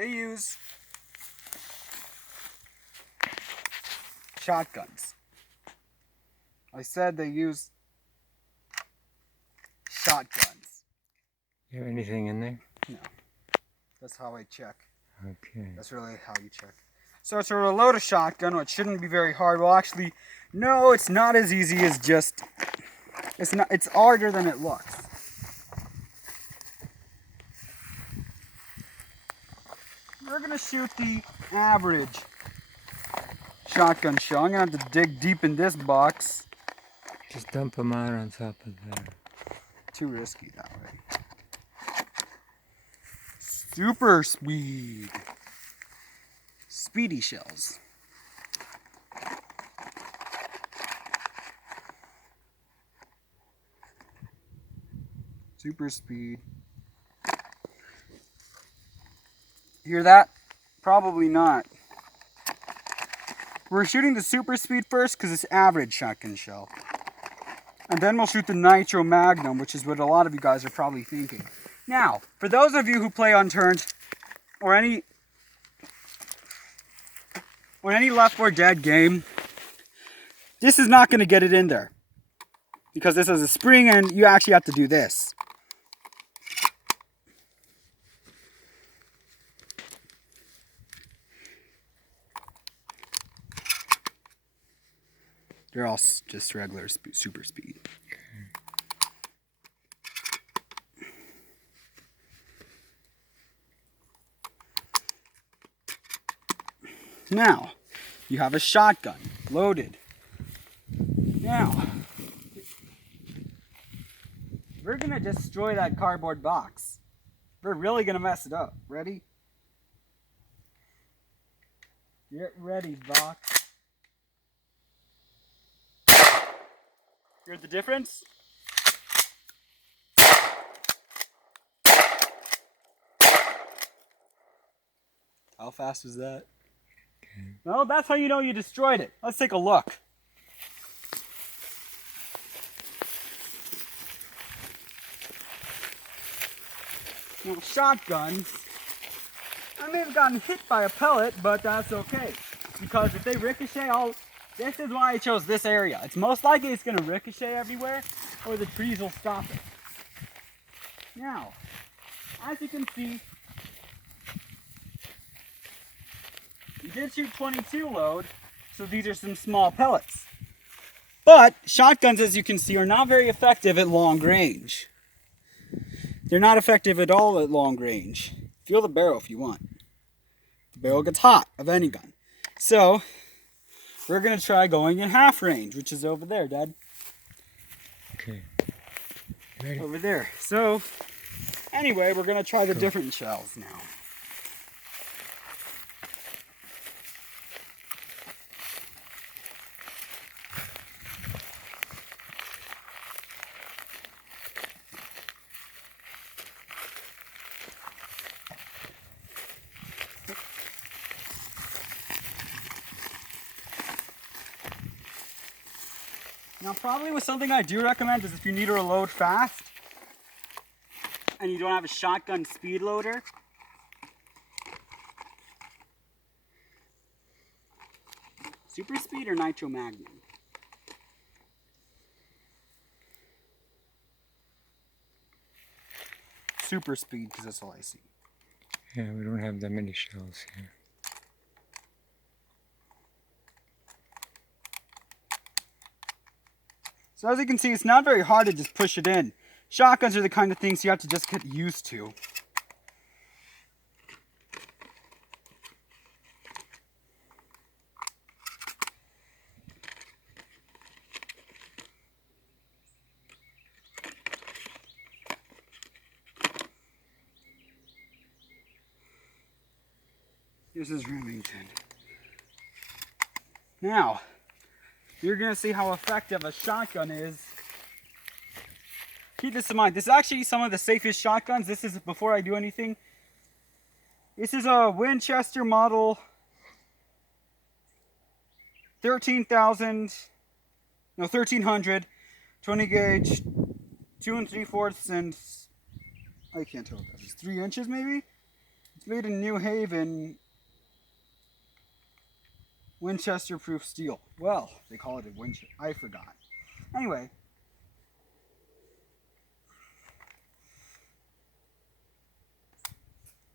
they use shotguns. I said they use shotguns. You have anything in there? No. That's how I check. Okay. That's really how you check. So to reload a shotgun, which shouldn't be very hard, well actually, no, it's not as easy as just, it's harder than it looks. We're gonna shoot the average shotgun shell. I'm gonna have to dig deep in this box. Just dump them out on top of there. Too risky that way. Super speed. Speedy shells. Super speed. Hear that? Probably not. We're shooting the super speed first because it's average shotgun shell. And then we'll shoot the nitro magnum, which is what a lot of you guys are probably thinking. Now, for those of you who play Unturned or any Left 4 Dead game, this is not going to get it in there. Because this is a spring and you actually have to do this. They're all just regular super speed. Now, you have a shotgun loaded. Now, we're going to destroy that cardboard box. We're really going to mess it up. Ready? Get ready, box. Hear the difference? How fast was that? Okay. Well, that's how you know you destroyed it. Let's take a look. Now, shotguns, I may have gotten hit by a pellet, but that's okay. Because if they ricochet, this is why I chose this area. It's most likely it's going to ricochet everywhere, or the trees will stop it. Now, as you can see, we did shoot 22 load, so these are some small pellets. But shotguns, as you can see, are not very effective at long range. They're not effective at all at long range. Feel the barrel if you want. The barrel gets hot of any gun. So, we're going to try going in half range, which is over there, Dad. Okay. Ready? Over there. So, anyway, we're going to try the different shells now. Now, probably with something I do recommend is if you need to reload fast and you don't have a shotgun speed loader, super speed or nitro magnum? Super speed, because that's all I see. Yeah, we don't have that many shells here. So as you can see, it's not very hard to just push it in. Shotguns are the kind of things you have to just get used to. This is Remington. Now, you're going to see how effective a shotgun is. Keep this in mind. This is actually some of the safest shotguns. This is before I do anything. This is a Winchester model 1300 20 gauge 2 3/4 and I can't tell what that is. 3 inches maybe? It's made in New Haven. Winchester proof steel. Well, they call it a Winchester. I forgot. Anyway.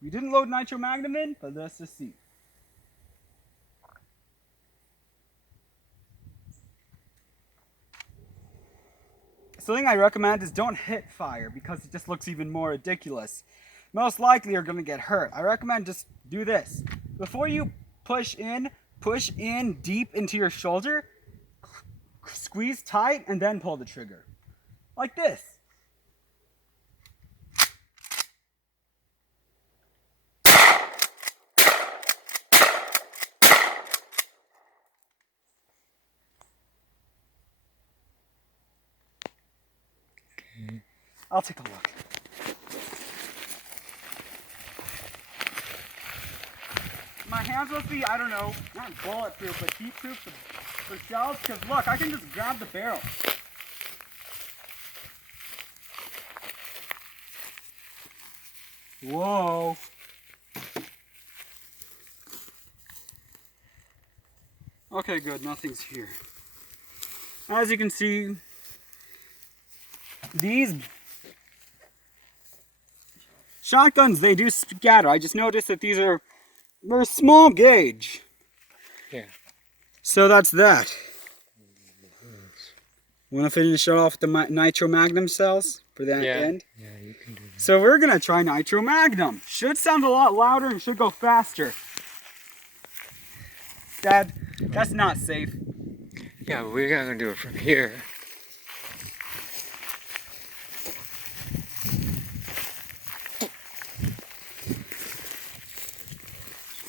We didn't load Nitro Magnum in, but let's just see. Something I recommend is don't hit fire because it just looks even more ridiculous. Most likely you're going to get hurt. I recommend just do this. Before you push in deep into your shoulder, squeeze tight, and then pull the trigger. Like this. I'll take a look. My hands must be, I don't know, not bulletproof, but heat-proof for shells. Because look, I can just grab the barrel. Whoa. Okay, good, nothing's here. As you can see, these shotguns, they do scatter. I just noticed that they're small gauge. Yeah. So that's that. Want to finish it off with the Nitro Magnum cells for that end? Yeah, you can do that. So we're going to try Nitro Magnum. Should sound a lot louder and should go faster. Dad, that's not safe. Yeah, we're going to do it from here.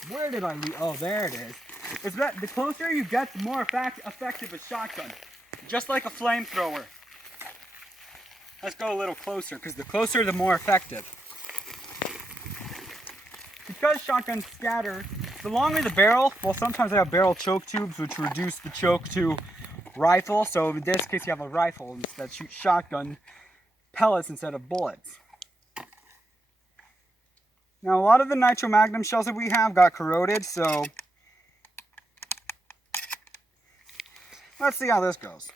Where did I leave? Oh, there it is. It's that the closer you get, the more effective a shotgun. Just like a flamethrower. Let's go a little closer, because the closer, the more effective. Because shotguns scatter, the longer the barrel, well, sometimes I have barrel choke tubes, which reduce the choke to rifle. So in this case, you have a rifle that shoots shotgun pellets instead of bullets. Now, a lot of the Nitro Magnum shells that we have got corroded, so let's see how this goes.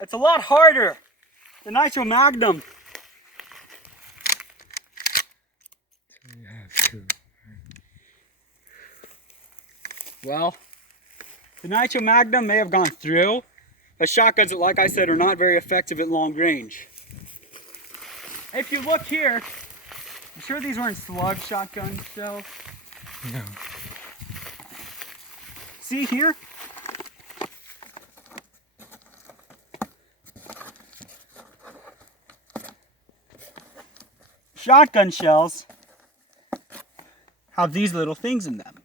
It's a lot harder. The Nitro Magnum. So you have to. Well, the Nitro Magnum may have gone through, but shotguns, like I said, are not very effective at long range. If you look here, I'm sure these weren't slug shotgun shells. No. See here? Shotgun shells have these little things in them.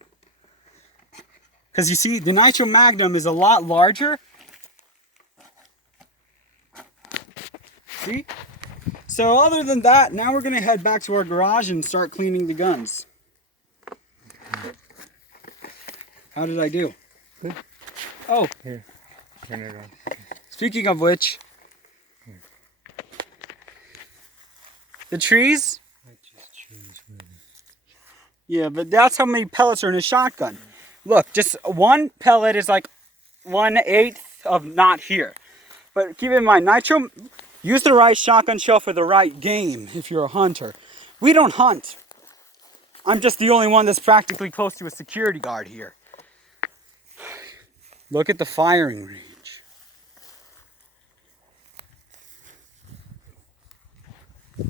Because you see, the Nitro Magnum is a lot larger. See? So other than that, now we're going to head back to our garage and start cleaning the guns. How did I do? Good. Oh. Here, turn it on. Speaking of which, the trees? I just choose really. Yeah, but that's how many pellets are in a shotgun. Look, just one pellet is like 1/8 of not here. But keep in mind, Nitro, use the right shotgun shell for the right game if you're a hunter. We don't hunt. I'm just the only one that's practically close to a security guard here. Look at the firing range.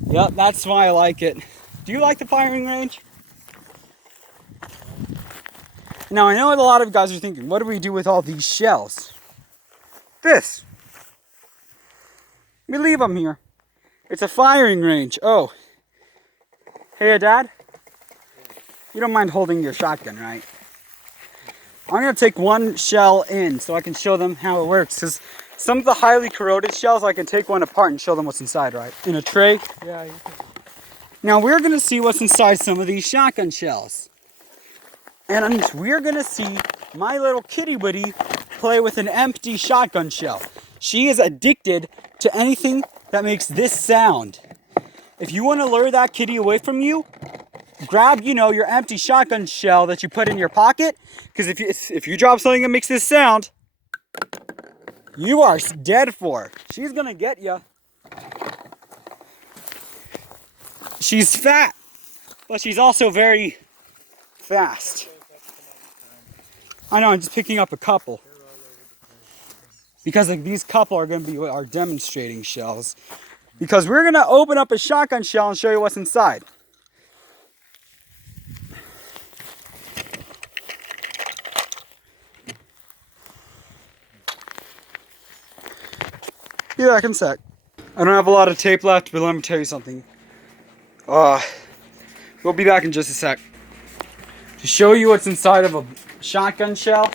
Yep, that's why I like it. Do you like the firing range? Now, I know what a lot of you guys are thinking. What do we do with all these shells? This. We leave them here. It's a firing range. Oh. Hey, Dad? You don't mind holding your shotgun, right? I'm going to take one shell in so I can show them how it works. Because some of the highly corroded shells, I can take one apart and show them what's inside, right? In a tray. Yeah, you can. Now, we're going to see what's inside some of these shotgun shells. And we're gonna see my little kitty witty play with an empty shotgun shell. She is addicted to anything that makes this sound. If you want to lure that kitty away from you, grab, your empty shotgun shell that you put in your pocket, because if you drop something that makes this sound, you are dead for. She's gonna get you. She's fat, but she's also very fast. I know, I'm just picking up a couple. Because these couple are going to be our demonstrating shells. Because we're going to open up a shotgun shell and show you what's inside. Be back in a sec. I don't have a lot of tape left, but let me tell you something. We'll be back in just a sec. To show you what's inside of a shotgun shell,